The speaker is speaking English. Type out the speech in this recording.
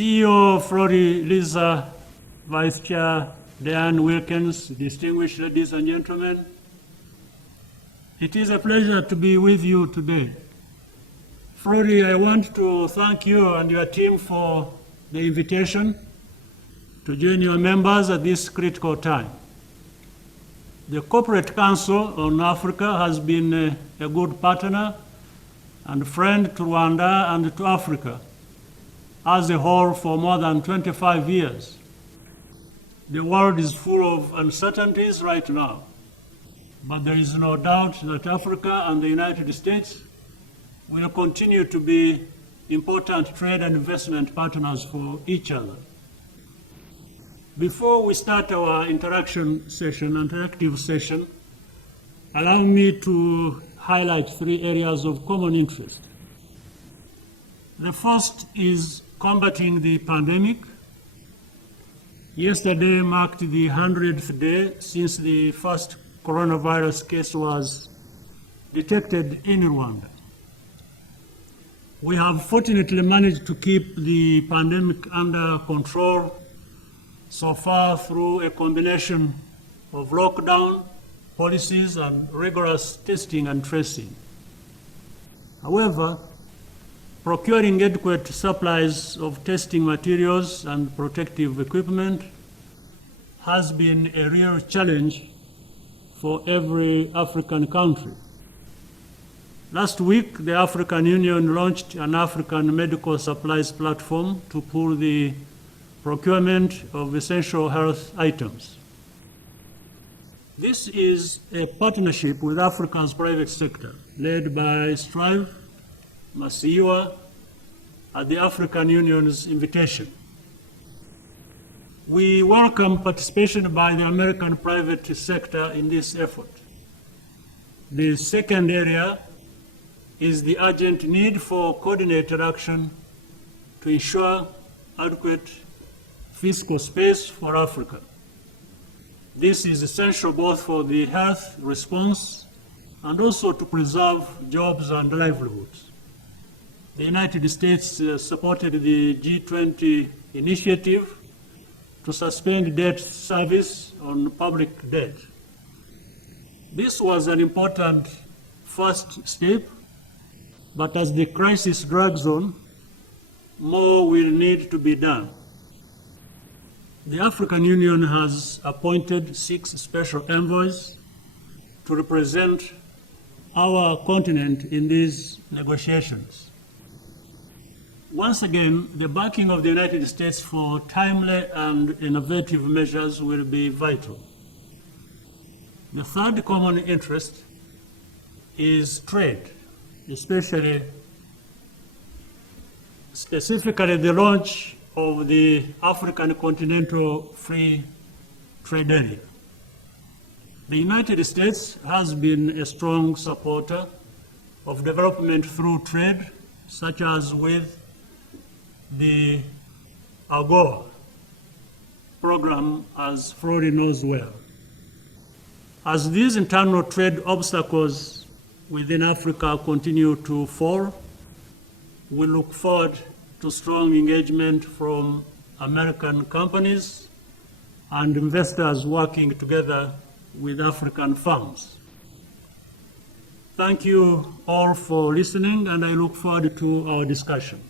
CEO Flori Lisa, Vice Chair Diane Wilkins, distinguished ladies and gentlemen, it is a pleasure to be with you today. Flori, I want to thank you and your team for the invitation to join your members at this critical time. The Corporate Council on Africa has been a good partner and friend to Rwanda and to Africa as a whole for more than 25 years. The world is full of uncertainties right now, but there is no doubt that Africa and the United States will continue to be important trade and investment partners for each other. Before we start our interactive session, allow me to highlight 3 areas of common interest. The first is combating the pandemic. Yesterday marked the 100th day since the first coronavirus case was detected in Rwanda. We have fortunately managed to keep the pandemic under control so far through a combination of lockdown policies and rigorous testing and tracing. However, procuring adequate supplies of testing materials and protective equipment has been a real challenge for every African country. Last week, the African Union launched an African medical supplies platform to pool the procurement of essential health items. This is a partnership with Africa's private sector, led by Strive, Masiwa, at the African Union's invitation. We welcome participation by the American private sector in this effort. The second area is the urgent need for coordinated action to ensure adequate fiscal space for Africa. This is essential both for the health response and also to preserve jobs and livelihoods. The United States supported the G20 initiative to suspend debt service on public debt. This was an important first step, but as the crisis drags on, more will need to be done. The African Union has appointed 6 special envoys to represent our continent in these negotiations. Once again, the backing of the United States for timely and innovative measures will be vital. The third common interest is trade, specifically the launch of the African Continental Free Trade Area. The United States has been a strong supporter of development through trade, such as with the AGOA program, as Flori knows well. As these internal trade obstacles within Africa continue to fall, we look forward to strong engagement from American companies and investors working together with African firms. Thank you all for listening, and I look forward to our discussion.